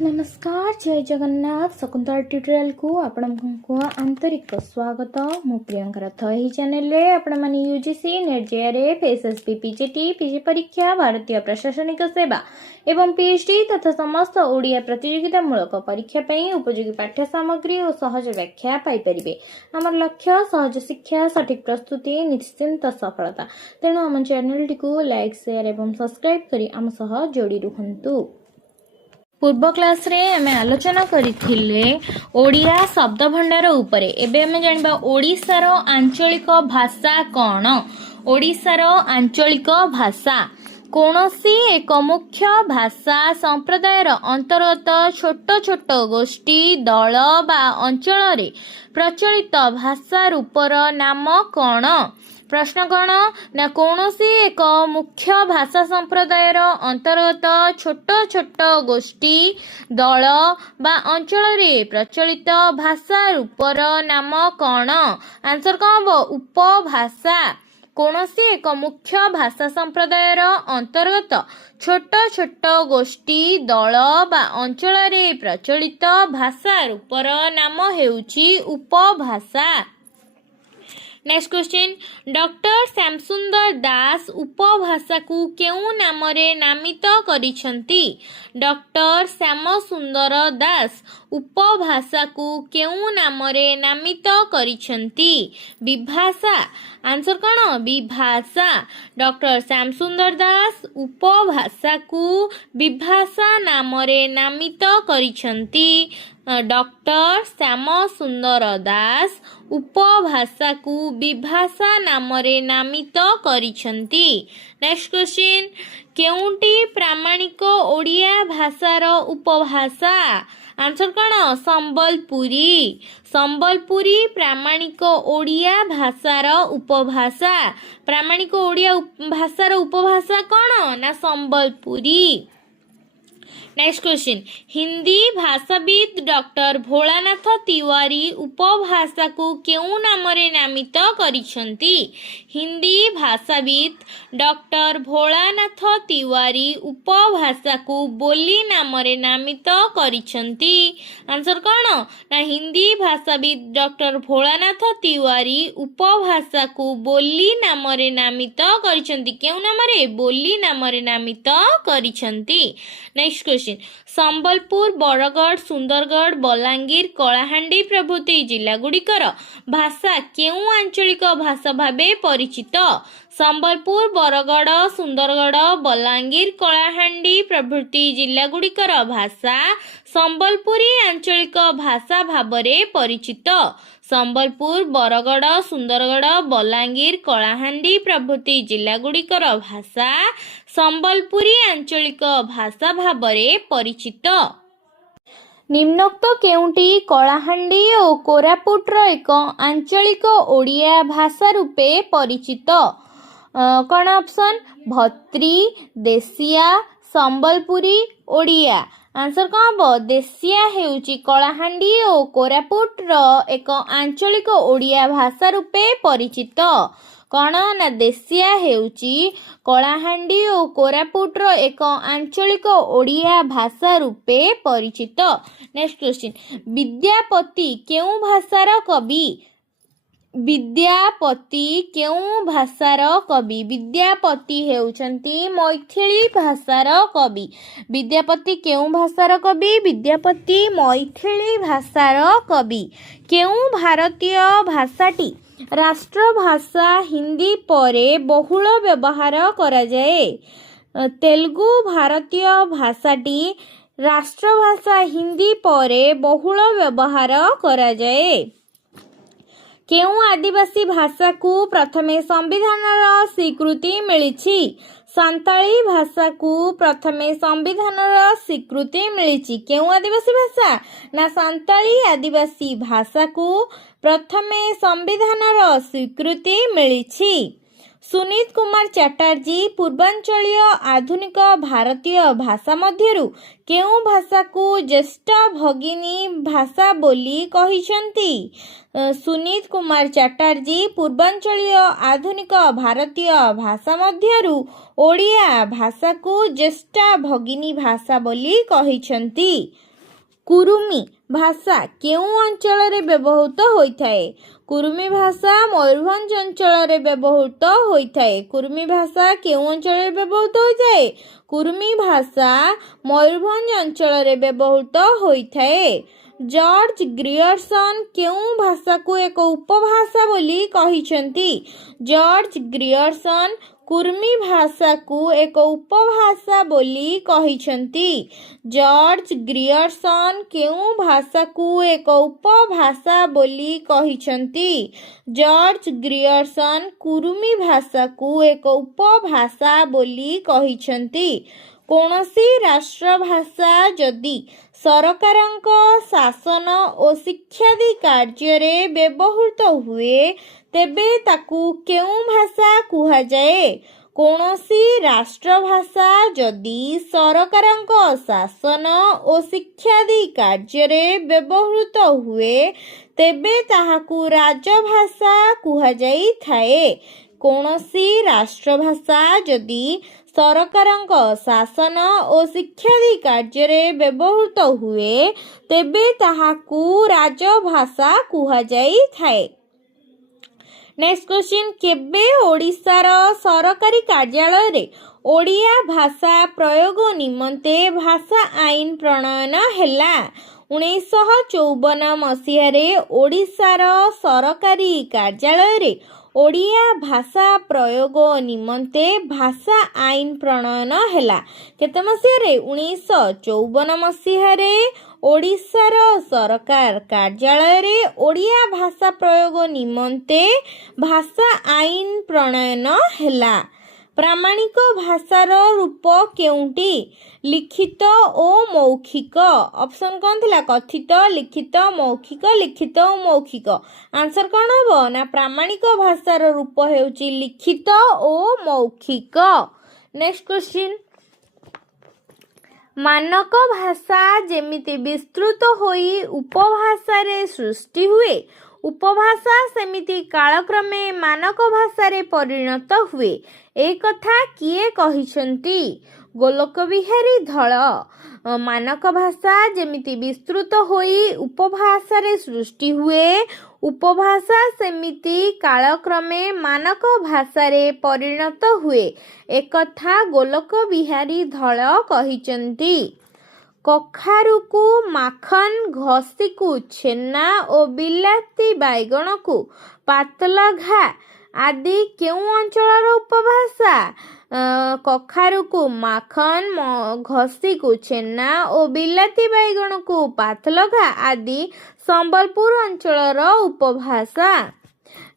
नमस्कार जय जगन्नाथ शकुंतला ट्यूटोरियल को आपको आंतरिक स्वागत मु प्रियंका रथ यही चैनल रे आपण माने UGC net JRF SSB PGT PG परीक्षा भारतीय प्रशासनिक सेवा एवं पीएचडी तथा समस्त ओडिया प्रतियोगिता मूलक परीक्षा पई उपयोगी पाठ्य सामग्री और सहज व्याख्या पाई परिबे। हमर लक्ष्य सहज शिक्षा सठिक प्रस्तुति निश्चिंत सफलता तेणु हम चैनल टी लाइक शेयर एवं सब्सक्राइब करी आम सह जोड़ी रुहंतु। पूर्व क्लास रे हमें आलोचना करथिले ओडिया शब्द भंडार उपरे। एबे हमें जानबा ओडिसा रो आंचलिक भाषा कोन। ओडिसा रो आंचलिक भाषा कौनसी एक मुख्य भाषा संप्रदायर अंतर्गत छोट छोट गोष्ठी दल बा अंचल रे प्रचलित भाषा रूपर नाम कौन। प्रश्न कौन ना कौनसी एक मुख्य भाषा संप्रदायर अंतर्गत छोट छोट गोष्ठी दल बा अंचल रे प्रचलित भाषा रूपर नाम कौन। आंसर कौन हम उपभाषा। कौनसी एक मुख्य भाषा संप्रदायर अंतर्गत छोट छोट गोष्ठी दल बा अंचल रे प्रचलित भाषा रूपर नाम हेउची उपभाषा। नेक्स्ट क्वेश्चन डॉक्टर श्यामसुंदर दास उपभाषा को केउ नाम रे नामित करिसंती। डॉक्टर श्यामसुंदर दास उपभाषा को केउ नाम रे नामित करिसंती। विभाषा। आंसर कौन विभाषा। डॉक्टर श्यामसुंदर दास उपभाषा को विभाषा नाम रे नामित करिसंती। डॉक्टर श्यामसुंदर दास उपभाषा को विभाषा नाम रे नामित करिसंती। नेक्स्ट क्वेश्चन केउंटी प्रामाणिक ओडिया भाषार उपभाषा। आंसर कौन संबलपुरी। संबलपुरी प्रामाणिक ओडिया भाषार उपभाषा। प्रामाणिक ओडिया भाषार उपभाषा कौन ना संबलपुरी। नेक्स्ट क्वेश्चन हिंदी भाषाविद डॉक्टर भोलानाथ तिवारी उपभाषा को केउ नाम रे नामित करिसंती। हिंदी भाषाविद डॉक्टर भोलानाथ तिवारी उपभाषा को बोली नाम रे नामित करिसंती। आंसर कौन ना हिंदी भाषाविद डॉक्टर भोलानाथ तिवारी उपभाषा को बोली नाम रे नामित करिसंती। केउ नाम रे बोली नाम रे नामित करिसंती। नेक्स्ट क्वेश्चन संबलपुर बरगढ़ सुंदरगढ़ बलांगीर कलाहांडी प्रभृति जिला गुड़िकर भाषा केउ आंचलिक भाषा भावे परिचित। संबलपुर बरगढ़ सुंदरगढ़ बलांगीर कलाहांडी प्रभृति जिला गुड़िकर भाषा संबलपुरी आंचलिक भाषा भावरे परिचित। संबलपुर बरगढ़ सुंदरगढ़ बलांगीर कलाहांडी प्रभृति जिला गुड़िकर भाषा संबलपुरी आंचलिक भाषा भावरे परिचित। निम्नोक्त केउंटी कलाहांडी और कोरापुटर एक आंचलिक ओडिया भाषा रूपे परिचित। कौन ऑप्शन भत्री देशिया संबलपुरी ओडिया। आंसर कौन हम देशिया हेउची कलाहांडी और कोरापुट एक आंचलिक ओडिया भाषा रूपे परिचित। कौन ना देशिया हेउची कलाहांडी और कोरापुट एक आंचलिक ओडिया भाषा रूपे परिचित। नेक्स्ट क्वेश्चन विद्यापति केउ भाषार कवि। विद्यापति केउ भाषार कवि। विद्यापति हेउचंती मैथिली भाषार कवि। विद्यापति केउ भाषार कवि। विद्यापति मैथिली भाषार कवि। केउ भारतीय भाषाटी राष्ट्रभाषा हिंदी परे बहुल व्यवहार करा जाए। तेलुगु भारतीय भाषाटी राष्ट्रभाषा हिंदी परे बहुल व्यवहार करा जाए। केउ आदिवासी भाषा को प्रथमे संविधान स्वीकृति मिली। सांताली भाषा को प्रथमे संविधान स्वीकृति मिली। केउ आदिवासी भाषा ना सांताली आदिवासी भाषा को प्रथमे संविधान स्वीकृति मिली। सुनीत कुमार चटर्जी पूर्वांचलीय आधुनिक भारतीय भाषा मध्यरु केउं भाषा को ज्येष्ठ भगिनी भाषा बोली कहिसंती। सुनीत कुमार चटर्जी पूर्वांचलीय आधुनिक भारतीय भाषा मध्यरु ओडिया भाषा को ज्येष्ठ भगिनी भाषा बोली कहिसंती। कुरुमी भाषा केउं अंचल रे व्यवहृत होइथाए। कुरुमी भाषा मयूरभंज अंचल रे व्यवहृत होइथाए। कुरुमी भाषा केउं अंचल रे व्यवहृत होइथाए। कुरुमी भाषा मयूरभंज अंचल रे व्यवहृत होइथाए। जॉर्ज ग्रियर्सन केउं भाषा को एक उपभाषा बोली कहिसंती। जॉर्ज ग्रियर्सन कुर्मी भाषा को एक उपभाषा बोली कहिसंती। जॉर्ज ग्रियर्सन केउं भाषा को एक उपभाषा बोली कहिसंती। जॉर्ज ग्रियर्सन कुरुमी भाषा को एक उपभाषा बोली कहिसंती। कौनसी राष्ट्रभाषा जदि सरकारक शासन और शिक्षादि कार्य व्यवहृत हुए तेबे ताकू केउं भाषा कुहा जाए। कौनसी राष्ट्रभाषा जदि सरकारक शासन और शिक्षादि कार्य व्यवहृत हुए तेबे ताहाकू राजभाषा कुहा जाइथाए। कौनसी राष्ट्रभाषा जदि सरकारक शासन और शिक्षादि कार्य व्यवहृत हुए तेबे ताहाकू राजभाषा कुहा जाइथाए। नेक्स्ट क्वेश्चन केबे ओडिशार सरकारी कार्यालय रे ओडिया भाषा प्रयोग निमंते भाषा आईन प्रणयन हैला। 1954 मसीह रे ओडिशार सरकारी कार्यालय रे ओडिया भाषा प्रयोग निमंते भाषा आईन प्रणयन हैला। केते मसीह रे 1954 मसीह रे ओडिशार सरकार कार्यालय रे ओडिया भाषा प्रयोग निमंते भाषा आईन प्रणयन हैला। प्रामाणिक भाषार रूप केउंटी लिखित और मौखिक। ऑप्शन कौन थिला कथित लिखित मौखिक लिखित और मौखिक। आंसर कौन हबो ना प्रामाणिक भाषार रूप हेउची लिखित और मौखिक। नेक्स्ट क्वेश्चन मानक भाषा जेमिति विस्तृत होई उपभाषा रे सृष्टि हुए उपभाषा सेमिति कालक्रमे मानक भाषा रे परिणत हुए ए कथा किए कहिसंती। गोलोक बिहारी धळ मानक भाषा जेमिति विस्तृत होई उपभाषा रे सृष्टि हुए उपभाषा सेमिति कालक्रमे मानक भाषा रे परिणत हुए ए कथा गोलोक बिहारी धळ कहिसंती। कखारू को माखन घसी को छेना और बिलाती बैगण को पातला घा आदि केउं अंचलर उपभाषा। कखारू को माखन घसी को छेना और बिलाती बैगण को पातलघा आदि संबलपुर अंचलर उपभाषा।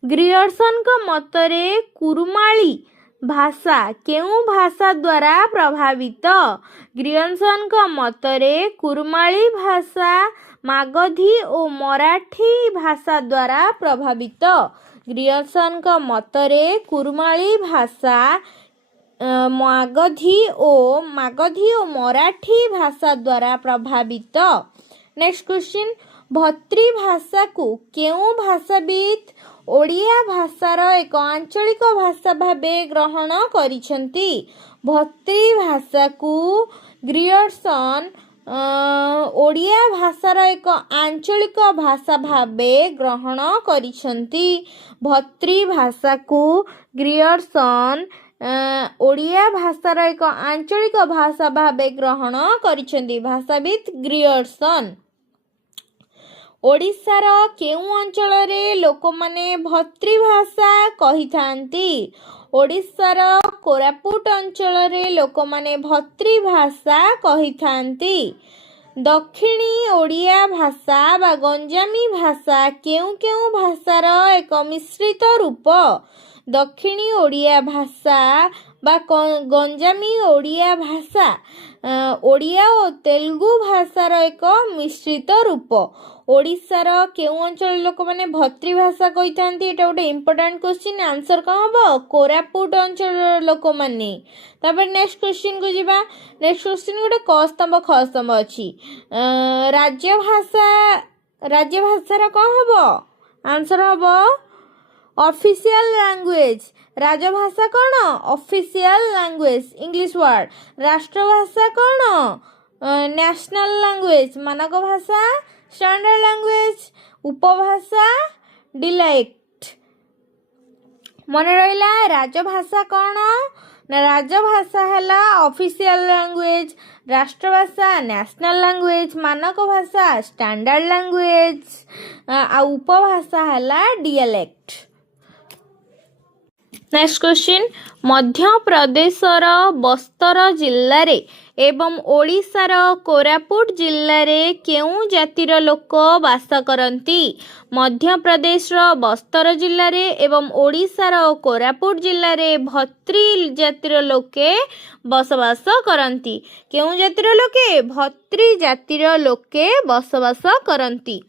ग्रियर्सन का मतरे कुरुमाली भाषा केउं भाषा द्वारा प्रभावित। ग्रियर्सन का मतरे कुरुमाली भाषा मागधी और मराठी भाषा द्वारा प्रभावित। ग्रियर्सन का मतरे कुरुमाली भाषा मागधी और मराठी भाषा द्वारा प्रभावित। नेक्स्ट क्वेश्चन भत्री भाषा को केउं भाषाविद ओडिया भाषार एक आंचलिक भाषा भाबे ग्रहण करिसंती। भत्री भाषा को ग्रियर्सन ओडिया भाषार एक आंचलिक भाषा भाबे ग्रहण करिसंती। भत्री भाषा को ग्रियर्सन ओडिया भाषार एक आंचलिक भाषा भाबे ग्रहण करिसंती भाषाविद ग्रियर्सन। ओडिशार केउं अंचल रे लोक माने भत्री भाषा कहिथांती। ओडिशार कोरापुट अंचल रे लोक माने भत्री भाषा कहिथांती। दक्षिणी ओडिया भाषा बा गंजामी भाषा केउं केउं भाषार एक मिश्रित रूप। दक्षिणी ओडिया भाषा बा गंजामी ओडिया भाषा ओडिया और तेलुगु भाषार एक मिश्रित रूप। ओडिशार केउ अंचल लोक मैंने भत्री भाषा कही था। एटा गोटे इंपोर्टेंट क्वेश्चन। आंसर कौन हम? कोरापुट अंचल लोक मैंने। नेक्स्ट क्वेश्चन को जीवा। नेक्स्ट क्वेश्चन गोटे क स्तंभ ख स्तंभ अच्छी। राज्य भाषार कौन हम? आंसर हम ऑफिशियल लैंग्वेज। राजभाषा कौन? Official language English word. राष्ट्रभाषा कौन? National language. मानक भाषा स्टैंडर्ड लैंग्वेज। उपभाषा डिलेक्ट। मन रहिला राजभाषा कौन? राजभाषा है ऑफिशियल लैंग्वेज। राष्ट्रभाषा नेशनल लैंग्वेज। मानक भाषा स्टैंडर्ड लैंग्वेज। आ उपभाषा है डिलेक्ट। Next question. मध्य प्रदेशर बस्तर जिल्ला रे एवं ओडिशार कोरापुट जिल्ला रे केउ जातिर लोक वास करती? मध्य प्रदेशर बस्तर जिल्ला रे एवं ओडिशार कोरापुट जिल्ला रे भत्री जातिर लोके बसवास करती। केउ जातिर लोके? भत्री जातिर लोके बसवास करती।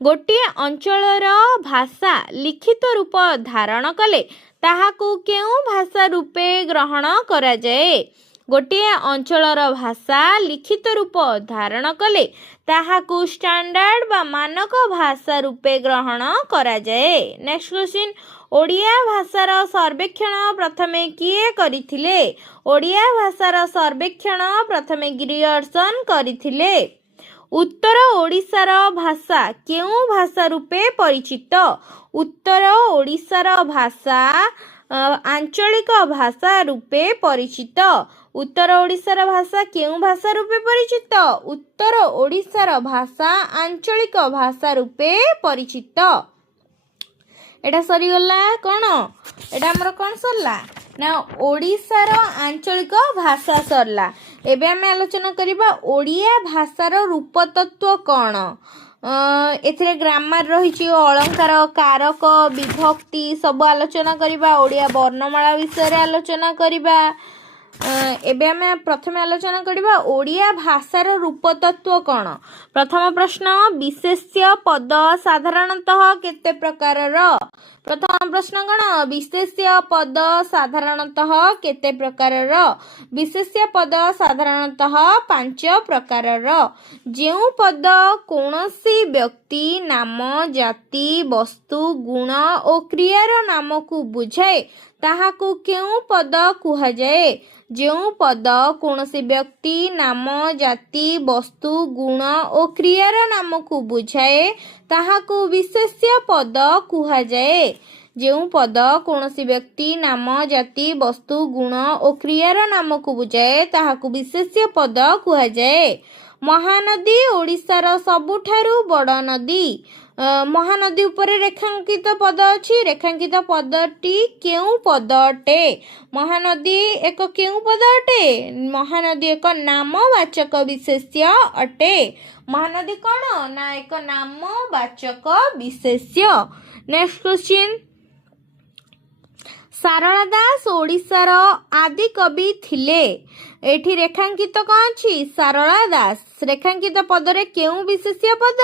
गोटे अंचलर भाषा लिखित रूप धारण कले ताहाकू केउ भाषा रूपे ग्रहण करा जाए? गोटे अंचलर भाषा लिखित रूप धारण कले ताहाकू स्टैंडर्ड बा मानक भाषा रूपे ग्रहण करा जाए। Next question. ओडिया भाषार सर्वेक्षण प्रथमे किए करिथिले? ओडिया भाषार सर्वेक्षण प्रथमे ग्रियर्सन करिथिले। उत्तर ओडिशार भाषा केउ भाषा रूपे परिचित? उत्तर ओडिशार भाषा आंचलिक भाषा रूपे परिचित। उत्तर ओडिशार भाषा केउ भाषा रूपे परिचित? उत्तर ओडिशार भाषा आंचलिक भाषा रूपे परिचित। एटा सरीगला कौन? एटा हमर कौन सरला ना ओडिशार आंचलिक भाषा सरला। एबे आमे आलोचना करिबा ओडिया भाषार रूपतत्व कौन। एथिरे ग्रामर रही अलंकार कारक विभक्ति सब आलोचना करिबा। ओडिया वर्णमाला विषय आलोचना करिबा। एबे आमे प्रथम आलोचना करिबा ओडिया भाषार रूपतत्व कौन। प्रथम प्रश्न। विशेष्य पद साधारणतः केते प्रकारर? प्रथम प्रश्न कौन? विशेष्य पद साधारणतः केते प्रकारर? विशेष्य पद साधारणतः 5 प्रकारर। जेउ पद कौनसी व्यक्ति नाम जाति वस्तु गुण और क्रियार नाम को बुझाए ताहाकू केउ पद कुहा जाए? जेउ पद कौनसी व्यक्ति नाम जाति वस्तु गुण और क्रियार नाम को बुझाए ताहाकू विशेष्य पद कुहा जाए। जेउ पद कौनसी व्यक्ति नाम जाति वस्तु गुण और क्रियार नाम को बुझाए ताहाकू विशेष्य पद कुहा जाए। महानदी ओडिशार सबुठारु बड़ नदी। महानदी उपरे रेखांकित पद अछि। रेखांकित पदटी केउ पद अटे? महानदी एक केउ पद अटे? महानदी एक नामवाचक विशेष्य अटे। महानदी कौन ना एक नामवाचक विशेष्य। Next question. सारला दास ओडिशार आदि कवि थिले। एठी रेखांकित कौन अछि? सारला दास। रेखांकित पदरे केउ विशेष्य पद?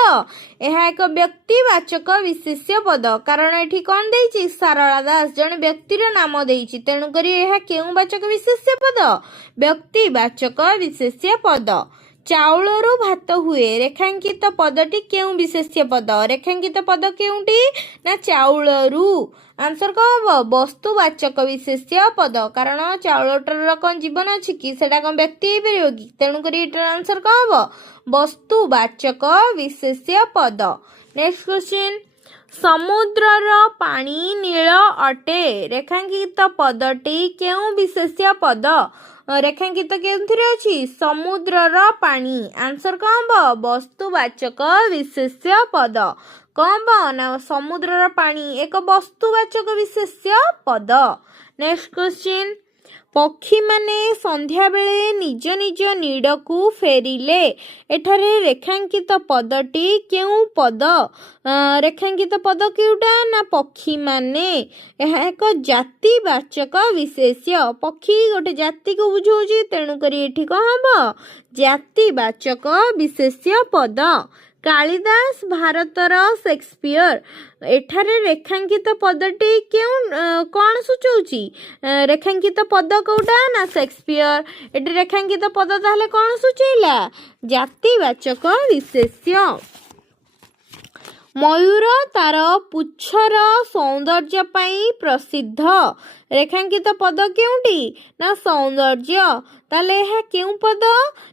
यह एक व्यक्तिवाचक विशेष्य पद। कारण एठी कौन देइछि? सारला दास जने व्यक्तिर नाम देइछि। तेणु करी यह केउ वाचक विशेष्य पद? व्यक्तिवाचक विशेष्य पद। चाउलरू भात हुए। रेखांकित पदटी केउ विशेष्य पद? रेखांकित पद केउटी ना चाउलरू। आंसर कौन हम? वस्तुवाचक विशेष्य पद। कारण चाउलटर कौन जीवन अछि कि सेटा कौन व्यक्ति हे परियो कि? तेणु करी एटार आंसर कौन हम? वस्तुवाचक विशेष्य पद। Next question. समुद्रर पानी नील अटे। रेखांकित पदटी केउ विशेष्य पद? रेखांकित केउथिरे अछि? समुद्रर पानी। आंसर कौन हम? वस्तुवाचक विशेष्य पद। कौन ना समुद्रर पानी एक वस्तुवाचक विशेष्य पद। Next question. पक्षी माने संध्या बेले निज निज नीडकू फेरिले। एठारे रेखांकित पदटी केउ पद? रेखांकित पद केउटा ना पक्षी माने। यह एक जातिवाचक विशेष्य। पक्षी गोटे जाति को बुझाउछि, तेणु करी एठी कौन हबो? जातिवाचक विशेष्य पद। कालिदास भारतर शेक्सपियर। एठारे रेखांकित पदटी केउ कौन सूचौछि? रेखांकित पद कोउटा ना शेक्सपियर। एठी रेखांकित पद ताहले कौन सूचैला? जातिवाचक विशेष्य। मयूर तार पुच्छर सौंदर्य पाई प्रसिद्ध। रेखांकित पद केउटी ना सौंदर्य। ताले यह केउ पद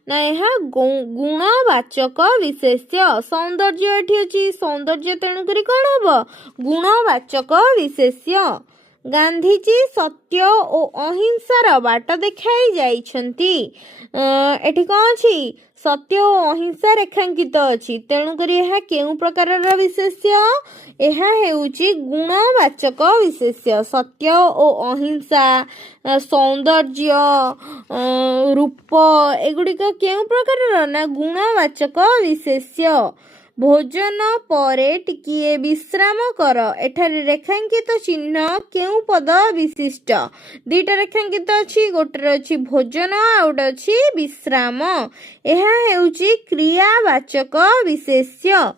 ना यह गुणवाचक विशेष्य। सौंदर्य एठी अछि, सौंदर्य तेणु करी कोन हबो? गुणवाचक विशेष्य। गांधीजी सत्य और अहिंसार बाट देखाई जाइछंती। एठी कोन अछि? सत्य और अहिंसा रेखांकित अछि, तेणु करी यह केउ प्रकारर विशेष्य? यह हेउची गुणवाचक विशेष्य। सत्य और अहिंसा, सौंदर्य, रूप एगुड़िक केउ प्रकारर ना गुणवाचक विशेष्य। भोजन परे टिकिए विश्राम कर। एठारे रेखांकित चिन्ह केउ पद विशिष्ट? दुईटा रेखांकित अछि, गोटे अछि भोजन आ गोटे अछि विश्राम। यह हेउची क्रियावाचक विशेष्य।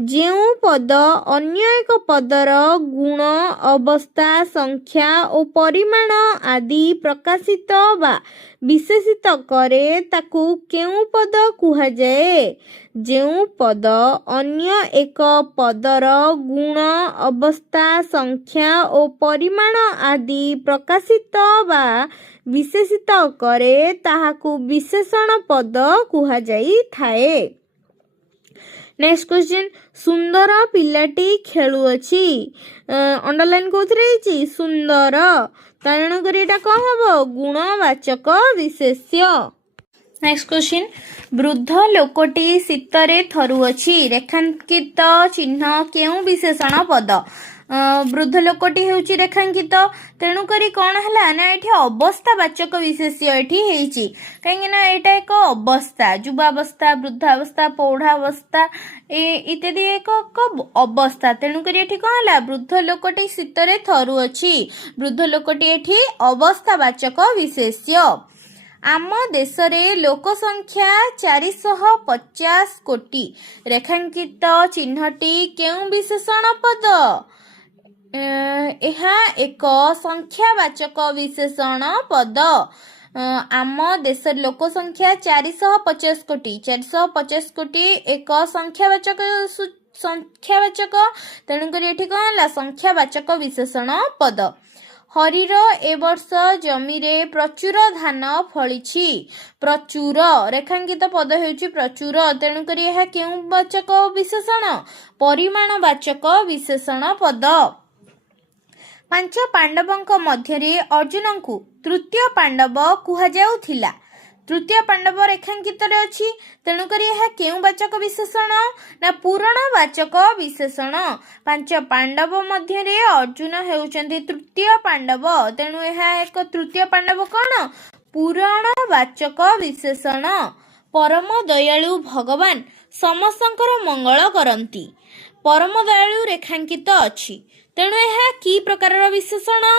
जेउ पद अन्य एक पदर गुण, अवस्था, संख्या और परिमाण आदि प्रकाशित बा विशेषित करे ताकू केउ पद कुहा जाए? जेउ पद अन्य एक पदर गुण, अवस्था, संख्या और परिमाण आदि प्रकाशित बा विशेषित करे ताहाकू विशेषण पद कुहा जाई थाए। नेक्स्ट क्वेश्चन, सुंदर पिलाटी खेलुअछि। अंडरलाइन कोथरे हिची? सुंदर। तेणु करी एटा कोन हबो? गुणवाचक विशेष्य। नेक्स्ट क्वेश्चन, वृद्ध लोकटी शीतरे थरुअछि। रेखांकित चिन्ह केउ विशेषण पद? वृद्ध लोकटी हेउची रेखांकित, तेणु करी कोन हला ना एठी अवस्थावाचक विशेष्य एठी हेइची। काहेकि ना एटा एक अवस्था, युवावस्था, वृद्धावस्था, पौढ़ावस्था इत्यादि एक अवस्था, तेणु करी एठी कोन हला? वृद्ध लोकटी शीतरे थरुअछि। वृद्ध लोकटी एठी अवस्थावाचक विशेष्य। आम देशरे लोक संख्या 450 कोटी। रेखांकित चिन्हटी केउ विशेषण पद? यह एक संख्यावाचक विशेषण पद। आम देश लोक संख्या 450 कोटी। 450 कोटी एक संख्यावाचक तेणुकरी एठी कोन हला? संख्यावाचक विशेषण पद। हरिर ए वर्ष जमीरे प्रचुर धान फलिछि। प्रचुर रेखांकित पद हेउची प्रचुर, तेणुकरी यह केउ वाचक विशेषण? परिमाणवाचक विशेषण पद। पांच पांडवों मध्य अर्जुन को तृतीय पांडव कुहा जाउथिला। तृतीय पांडव रेखांकित अच्छी, तेणुकरी यह केउ वाचक विशेषण? ना पूरणवाचक विशेषण। पांच पांडव मध्य अर्जुन हेउचंती तृतीय पांडव, तेणु यह एक तृतीय पांडव कौन? पूरणवाचक विशेषण। परम दयालु भगवान समस्तंकर मंगल करंती। परम दयालु रेखांकित अच्छी, तेणु यह की प्रकार विशेषण?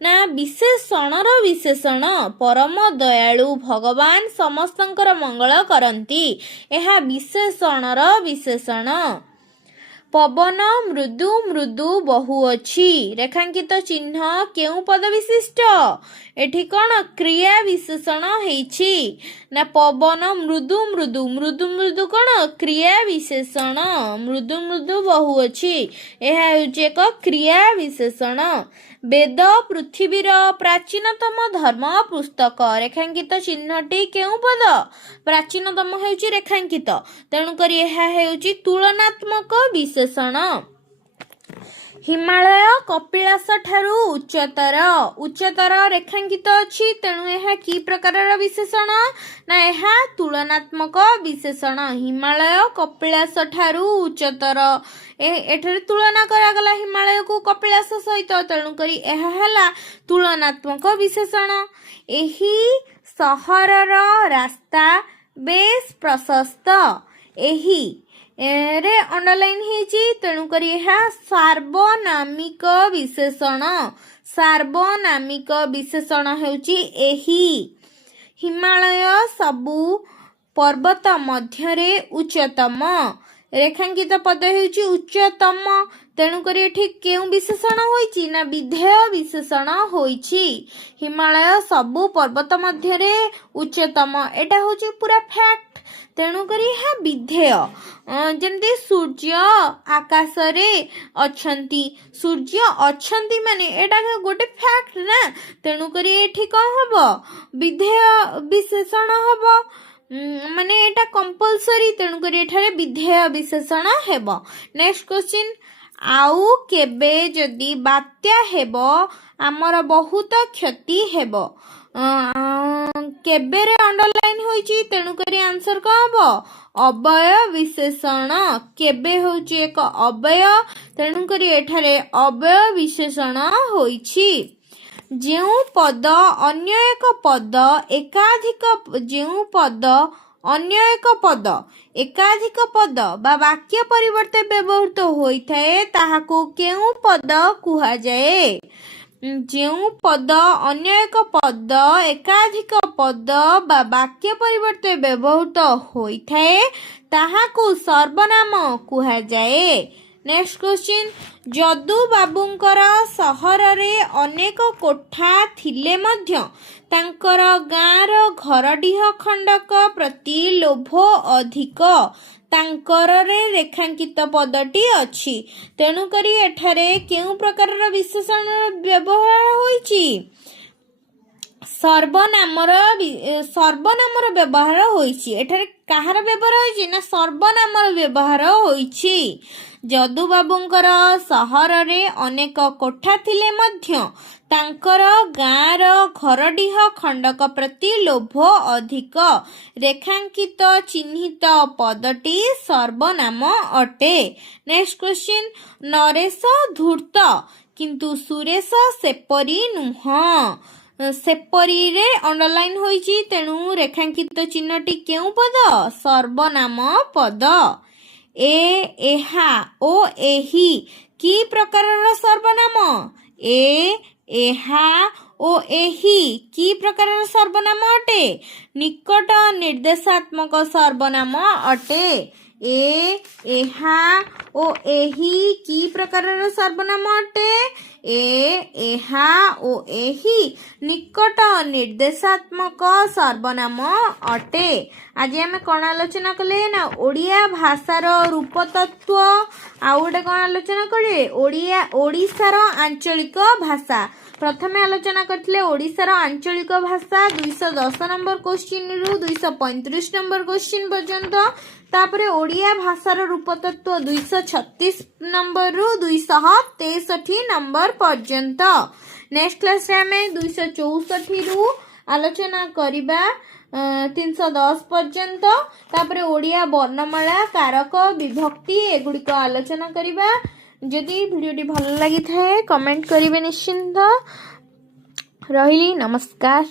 ना विशेषणर विशेषण। परम दयालु भगवान समस्तंकर मंगल करंती, यह विशेषणर विशेषण। पवन मृदु मृदु बहु अछि। रेखांकित चिन्ह केउ पद विशिष्ट? एठी कोन क्रिया विशेषण हेछि ना पवन मृदु मृदु। मृदु मृदु कोन क्रिया विशेषण। मृदु मृदु बहु अछि, यह हेउछि एक क्रिया विशेषण। वेद पृथ्वीर प्राचीनतम धर्म पुस्तक। रेखांकित चिन्हटी केउ पद? प्राचीनतम हेउछि रेखांकित, तेणुकरी यह हेउछि तुलनात्मक विशेषण। हिमालय कपिलास ठारू उच्चतर रेखांकित अछि तेणु यह कि प्रकार विशेषण ना यह तुलनात्मक विशेषण। हिमालय कपिलास ठारू उच्चतर एठारे तुलना करागला हिमालय को कपिलास सहित तेणु करी यह हैला तुलनात्मक विशेषण। एही सहरर रास्ता बेस प्रशस्त एही रे अंडरलाइन हेची तेणु करी यह सार्वनामिक विशेषण। सार्वनामिक विशेषण हेउची एही। हिमालय सबु पर्वत मध्यरे उच्चतम रेखांकित पद हेउची उच्चतम तेणु करी एठी केउ विशेषण होईची ना विधेय विशेषण होईची। हिमालय सबु पर्वत मध्यरे उच्चतम एटा होची पूरा फैक्ट तेणु करी यह विधेय। जमती सूर्य आकाश रे अछंती सूर्य अछंती माने एटा गोटे फैक्ट ना तेणु करी एठी कौन हबो विधेय विशेषण हबो माने एटा कंपलसरी तेणु करी एठारे विधेय विशेषण हेबो। नेक्स्ट क्वेश्चन आउ केबे जदि बात्या हेबो आमर बहुत क्षति हेबो केबे रे अंडरलाइन होईची तेणु करी आंसर कौन हबो अव्यय विशेषण। केबे होची एक अव्यय तेणु करी एठारे अव्यय विशेषण होईची। जेउ पद अन्य एक पद एकाधिक जेउ पद अन्य एक पद एकाधिक पद बा वाक्य परिवर्ते व्यवहृत होइथाए ताहाको केउ पद कुहा जाए। जेउ पद अन्य एक पद एकाधिक पद बा वाक्य परिवर्ते व्यवहृत होइथाए ताहाको सर्वनाम कुहा जाए। नेक्स्ट क्वेश्चन जदु बाबूंकर सहर रे अनेक कोठा थिले मध्य तांकर गाँर घरडीह खंडक प्रति लोभ अधिक तांकर रे रेखांकित पदटी अछि तेणु करी एठारे केउ प्रकार विशेषण व्यवहार होईची सर्वनामर व्यवहार होईची। एठारे काहार व्यवहार होईची ना सर्वनामर व्यवहार होईची। जदु बाबूंकर सहर रे अनेक कोठा थिले मध्य तांकर गाँर घरडीह खंडक प्रति लोभ अधिक रेखांकित चिन्हित पदटी सर्वनाम अटे। नेक्स्ट क्वेश्चन नरेश धूर्त किंतु सुरेश सेपरी नुह सेपरी रे अंडरलाइन होईची तेणु रेखांकित चिन्हटी केउ पद सर्वनाम पद। एहा ओ एही कि प्रकारर सर्वनाम एहा ओ एही कि प्रकारर सर्वनाम अटे निकट निर्देशात्मक सर्वनाम अटे। एहा ओ एही कि प्रकारर सर्वनाम अटे एहा ओ एही निकट निर्देशात्मक सर्वनाम अटे। आज आम कौन आलोचना कले ना ओडिया भाषार रूपतत्व आउ गोटे कौन आलोचना कले ओडिशार आंचलिक भाषा। प्रथम आलोचना करथिले ओडिशार आंचलिक भाषा 210 नंबर क्वेश्चन रु 235 नंबर क्वेश्चन पर्यंत तापरे ओडिया भाषार रूपतत्व 236 नंबर रु 263 नंबर पर्यंत। नेक्स्ट क्लास रे आमे 264 रु आलोचना करिबा 310 पर्यंत तापरे ओडिया वर्णमाला कारक विभक्ति एगुड़िक आलोचना करिबा। जदि वीडियोटी भल लगी थाए कमेंट करिवे निश्चिंत। रहिली नमस्कार।